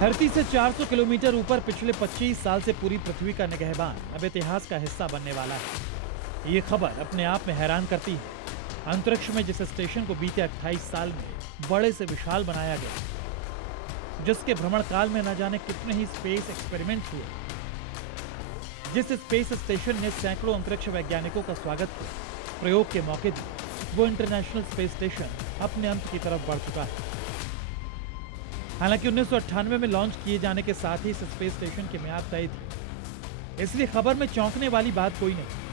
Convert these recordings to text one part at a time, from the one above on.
धरती से 400 किलोमीटर ऊपर पिछले 25 साल से पूरी पृथ्वी का निगहबान अब इतिहास का हिस्सा बनने वाला है। ये खबर अपने आप में हैरान करती है। अंतरिक्ष में जिस स्टेशन को बीते 28 साल में बड़े से विशाल बनाया गया, जिसके भ्रमण काल में न जाने कितने ही स्पेस एक्सपेरिमेंट हुए, जिस स्पेस स्टेशन ने सैकड़ों अंतरिक्ष वैज्ञानिकों का स्वागत किया, प्रयोग के मौके दिए, वो इंटरनेशनल स्पेस स्टेशन अपने अंत की तरफ बढ़ चुका है। हालांकि 1998 में लॉन्च किए जाने के साथ ही इस स्पेस स्टेशन की मियाद तय थी, इसलिए खबर में चौंकने वाली बात कोई नहीं।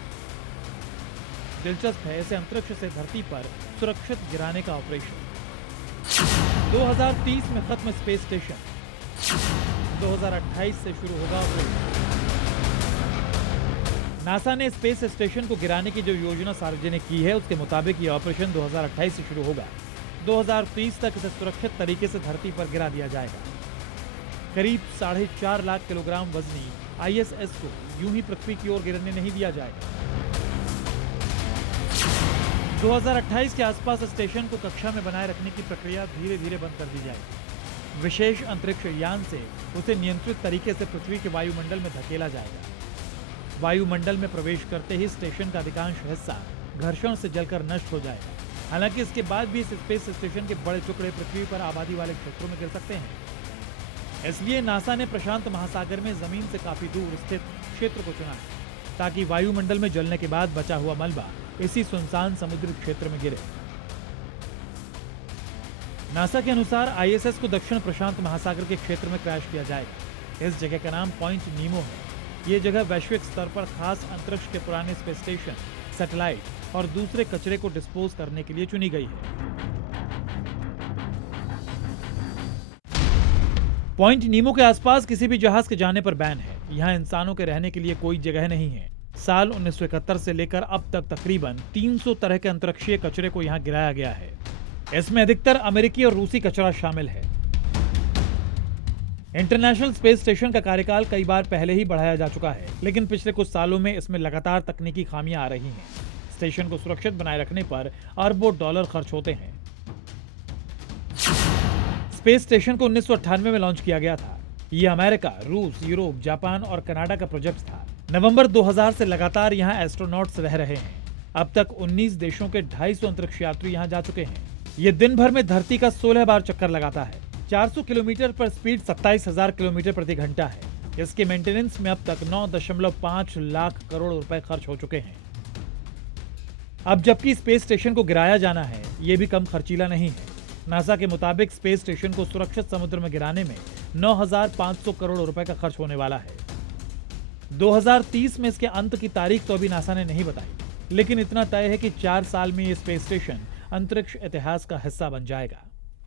दिलचस्प है इसे अंतरिक्ष से धरती पर सुरक्षित गिराने का ऑपरेशन। 2030 में खत्म स्पेस स्टेशन, 2028 से शुरू होगा ऑपरेशन। नासा ने स्पेस स्टेशन को गिराने की जो योजना सार्वजनिक की है, उसके मुताबिक ये ऑपरेशन 2028 से शुरू होगा। 2030 तक इसे सुरक्षित तरीके से धरती पर गिरा दिया जाएगा। करीब 4.5 लाख किलोग्राम वजनी ISS को यूं ही पृथ्वी की ओर गिरने नहीं दिया जाएगा। 2028 के आसपास स्टेशन को कक्षा में बनाए रखने की प्रक्रिया धीरे धीरे बंद कर दी जाएगी। विशेष अंतरिक्ष यान से उसे नियंत्रित तरीके से पृथ्वी के वायुमंडल में धकेला जाएगा। वायुमंडल में प्रवेश करते ही स्टेशन का अधिकांश हिस्सा घर्षण से जलकर नष्ट हो जाएगा। हालांकि इसके बाद भी इस स्पेस स्टेशन के बड़े टुकड़े पृथ्वी पर आबादी वाले क्षेत्रों में गिर सकते हैं। इसलिए नासा ने प्रशांत महासागर में जमीन से काफी दूर स्थित क्षेत्र को चुना है, ताकि वायुमंडल में जलने के बाद बचा हुआ मलबा इसी सुनसान समुद्री क्षेत्र में गिरे। नासा के अनुसार ISS को दक्षिण प्रशांत महासागर के क्षेत्र में क्रैश किया जाएगा। इस जगह का नाम पॉइंट नीमो है। ये जगह वैश्विक स्तर पर खास अंतरिक्ष के पुराने स्पेस स्टेशन, सैटेलाइट और दूसरे कचरे को डिस्पोज करने के लिए चुनी गई है। पॉइंट नीमो के आसपास किसी भी जहाज के जाने पर बैन है। यहाँ इंसानों के रहने के लिए कोई जगह नहीं है। साल 1971 से लेकर अब तक तकरीबन 300 तरह के अंतरिक्षीय कचरे को यहाँ गिराया गया है। इसमें अधिकतर अमेरिकी और रूसी कचरा शामिल है। इंटरनेशनल स्पेस स्टेशन का कार्यकाल कई बार पहले ही बढ़ाया जा चुका है, लेकिन पिछले कुछ सालों में इसमें लगातार तकनीकी खामियां आ रही हैं। स्टेशन को सुरक्षित बनाए रखने पर अरबों डॉलर खर्च होते हैं। स्पेस स्टेशन को 1998 में लॉन्च किया गया था। यह अमेरिका, रूस, यूरोप, जापान और कनाडा का प्रोजेक्ट था। नवंबर 2000 से लगातार यहां एस्ट्रोनॉट्स रह रहे हैं। अब तक 19 देशों के 250 अंतरिक्ष यात्री यहां जा चुके हैं। यह दिन भर में धरती का 16 बार चक्कर लगाता है। 400 किलोमीटर पर स्पीड 27,000 किलोमीटर प्रति घंटा है। इसके मेंटेनेंस में अब तक 9.5 लाख करोड़ रुपए खर्च हो चुके हैं। अब जबकि स्पेस स्टेशन को गिराया जाना है, यह भी कम खर्चीला नहीं है। नासा के मुताबिक स्पेस स्टेशन को सुरक्षित समुद्र में गिराने में 9,500 करोड़ रुपए का खर्च होने वाला है। 2030 में इसके अंत की तारीख तो अभी नासा ने नहीं बताई, लेकिन इतना तय है कि 4 साल में यह स्पेस स्टेशन अंतरिक्ष इतिहास का हिस्सा बन जाएगा।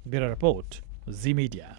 ब्यूरो रिपोर्ट, जी मीडिया।